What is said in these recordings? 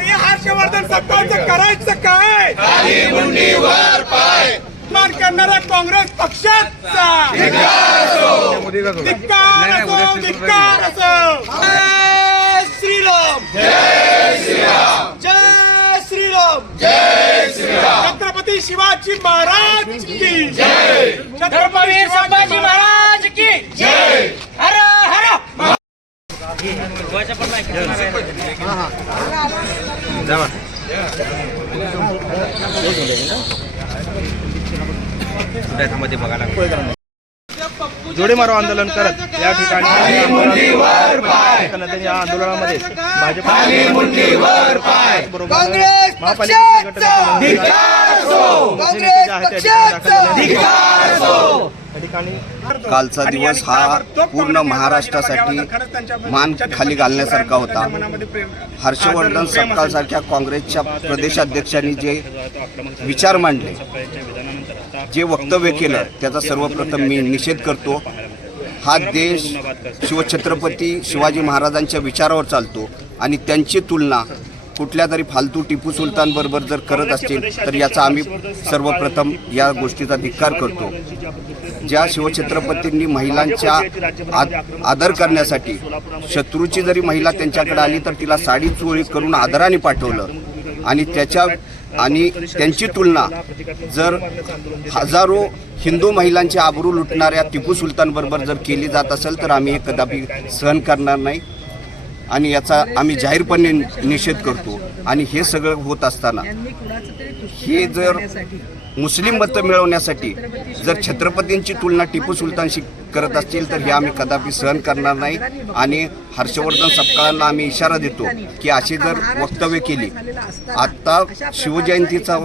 आणि हर्षवर्धन सत्ताचं करायचं काय? मुंडीवर पाय मान करणाऱ्या काँग्रेस पक्षाचा धिक्कार असो, धिक्कार असो. जय श्रीराम, जय श्रीराम, जय श्रीराम, जय श्रीराम. छत्रपती शिवाजी महाराज की जय. छत्रपती शिवाजी महाराज की जय. हर हर जोडे मारो आंदोलन करत या ठिकाणी मुंडीवर पाय या आंदोलनामध्ये भाजप मुंडीवर पाय काँग्रेस धिक्कार असो, धिक्कार असो. कालचा दिवस हा पूर्ण महाराष्ट्रासाठी मान खाली घालण्यासारखा होता. हर्षवर्धन सपकाळसारख्या काँग्रेसच्या प्रदेशाध्यक्षांनी जे विचार मांडले, जे वक्तव्य केलं, त्याचा सर्वप्रथम मी निषेध करतो. हा देश शिवछत्रपती शिवाजी महाराजांच्या विचारावर चालतो आणि त्यांची तुलना कुठल्या तरी फालतू टिपू सुलतान बरोबर जर करत असतील तर याचा आम्ही सर्वप्रथम या गोष्टीचा धिक्कार करतो. ज्या शिवछत्रपतींनी महिलांच्या आदर करण्यासाठी शत्रूची जरी महिला त्यांच्याकडे आली तर तिला साडी चोळी करून आदराने पाठवलं आणि त्यांची तुलना जर हजारो हिंदू महिलांचे आबरू लुटणाऱ्या टिपू सुलतान बरोबर जर केली जात असेल तर आम्ही हे कदापि सहन करणार नाही आणि याचा आम्ही जाहीरपणे निषेध करतो. आणि हे सगळं होत असताना हे जर मुस्लिम मतं मिळवण्यासाठी जर छत्रपतींची तुलना टिपू सुलतानशी करत असतील तर हे आम्ही कदापि सहन करणार नाही. आणि हर्षवर्धन सपकाळांना आम्ही इशारा देतो की अशी जर वक्तव्य केली, आत्ता शिवजयंतीचा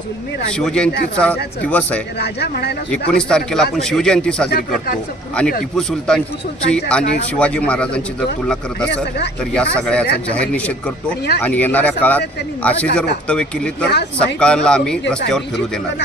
दिवस आहे, 19 तारखेला आपण शिवजयंती साजरी करतो आणि टिपू सुलतानची आणि शिवाजी महाराजांची जर तुलना करत असेल तर या सगळ्याचा जाहीर निषेध करतो. आणि येणाऱ्या काळात अशी जर वक्तव्य केली तर सपकाळांना आम्ही रस्त्यावर फिरू देणार.